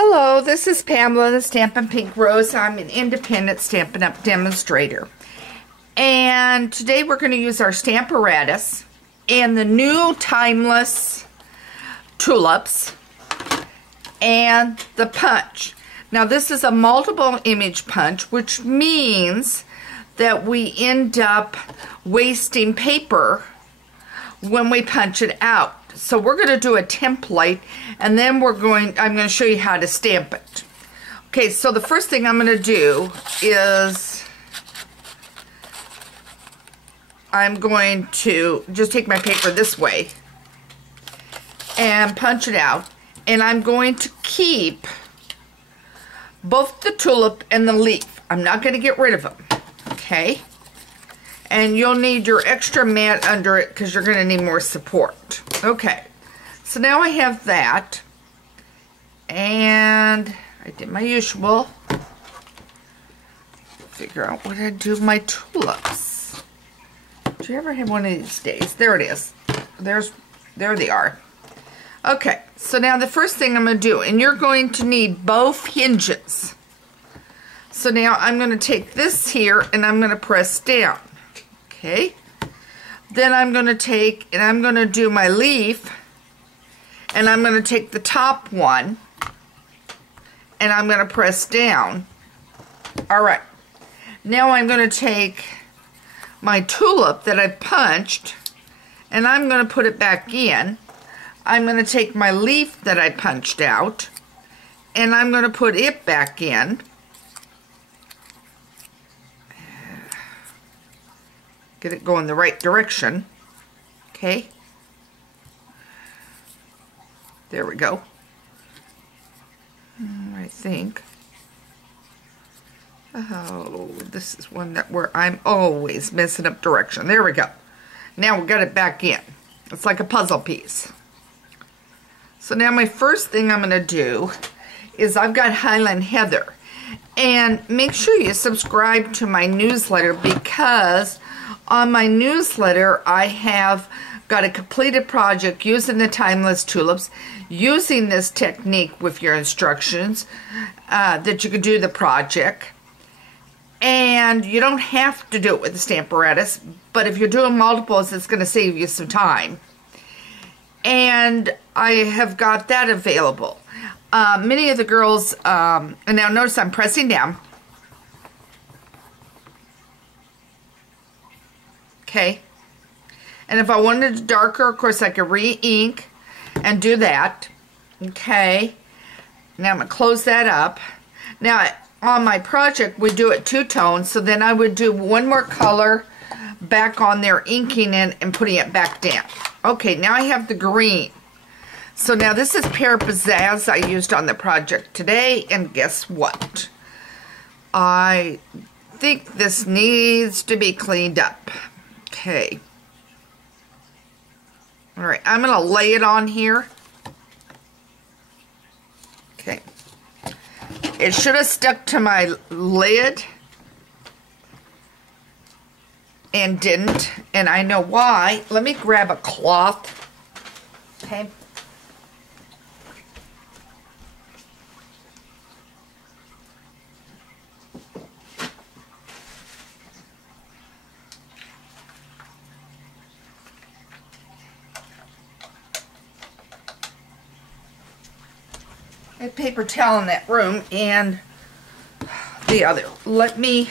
Hello, this is Pamela, the Stampin' Pink Rose. I'm an independent Stampin' Up! Demonstrator. And today we're going to use our Stamparatus and the new Timeless tulips and the punch. Now this is a multiple image punch, which means that we end up wasting paper when we punch it out. So we're going to do a template, and then I'm going to show you how to stamp it. Okay, so the first thing I'm going to do is I'm going to just take my paper this way and punch it out, and I'm going to keep both the tulip and the leaf. I'm not going to get rid of them, okay? And you'll need your extra mat under it because you're going to need more support. Okay, so now I have that, and I did my usual. Figure out what I do with my tulips. Do you ever have one of these days? There it is. There they are. Okay, so now the first thing I'm going to do, and you're going to need both hinges. So now I'm going to take this here, and I'm going to press down. Okay, then I'm going to take, and I'm going to do my leaf, and I'm going to take the top one, and I'm going to press down. All right, now I'm going to take my tulip that I punched, and I'm going to put it back in. I'm going to take my leaf that I punched out, and I'm going to put it back in. Get it going the right direction. Okay. There we go. I think. Oh, this is one where I'm always messing up direction. There we go. Now we got it back in. It's like a puzzle piece. So now my first thing I'm going to do is I've got Highland Heather. And make sure you subscribe to my newsletter, because on my newsletter I have got a completed project using the Timeless tulips, using this technique with your instructions that you can do the project. And you don't have to do it with the Stamparatus, but if you're doing multiples, it's going to save you some time. And I have got that available. Many of the girls, and now notice I'm pressing down. Okay. And if I wanted it darker, of course, I could re-ink and do that. Okay. Now I'm going to close that up. Now, on my project, we do it two tones, so then I would do one more color back on there, inking it and putting it back down. Okay, now I have the green. So now this is Pear Pizzazz I used on the project today, and guess what? I think this needs to be cleaned up. Okay. Alright, I'm going to lay it on here. Okay. It should have stuck to my lid and didn't, and I know why. Let me grab a cloth. Okay. I had paper towel in that room and the other. Let me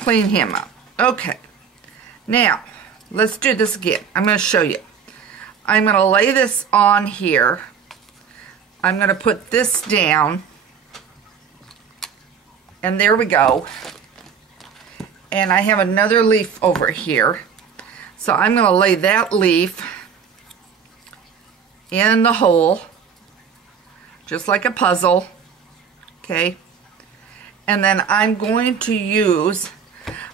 clean him up. Okay. Now, let's do this again. I'm going to show you. I'm going to lay this on here. I'm going to put this down. And there we go. And I have another leaf over here. So I'm going to lay that leaf in the hole, just like a puzzle. Okay. And then I'm going to use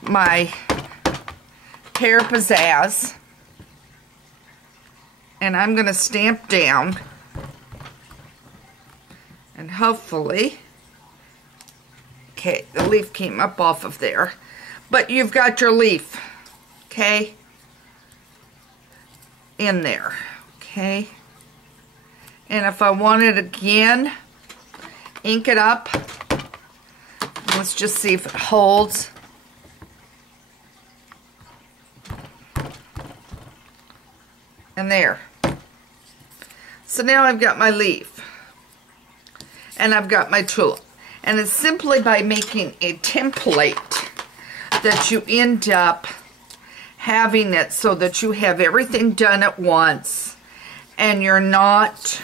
my Pear Pizzazz, and I'm going to stamp down, and hopefully, okay, the leaf came up off of there, but you've got your leaf, okay, in there, okay, And if I want it again, ink it up. Let's just see if it holds. And there. So now I've got my leaf. And I've got my tulip. And it's simply by making a template that you end up having it so that you have everything done at once and you're not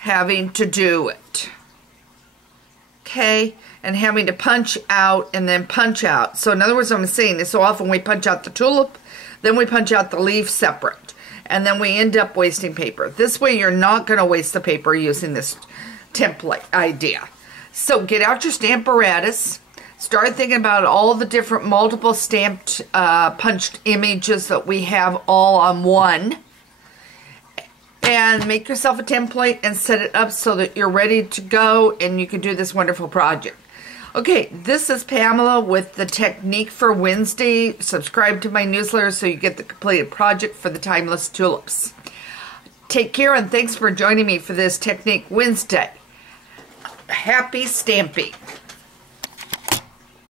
having to do it. Okay? And having to punch out and then punch out. So in other words, what I'm saying is so often we punch out the tulip, then we punch out the leaf separate, and then we end up wasting paper. This way you're not going to waste the paper using this template idea. So get out your stamp apparatus, start thinking about all the different multiple stamped punched images that we have all on one, and make yourself a template and set it up so that you're ready to go and you can do this wonderful project. Okay, this is Pamela with the Technique for Wednesday. Subscribe to my newsletter so you get the completed project for the Timeless Tulips. Take care and thanks for joining me for this Technique Wednesday. Happy stamping.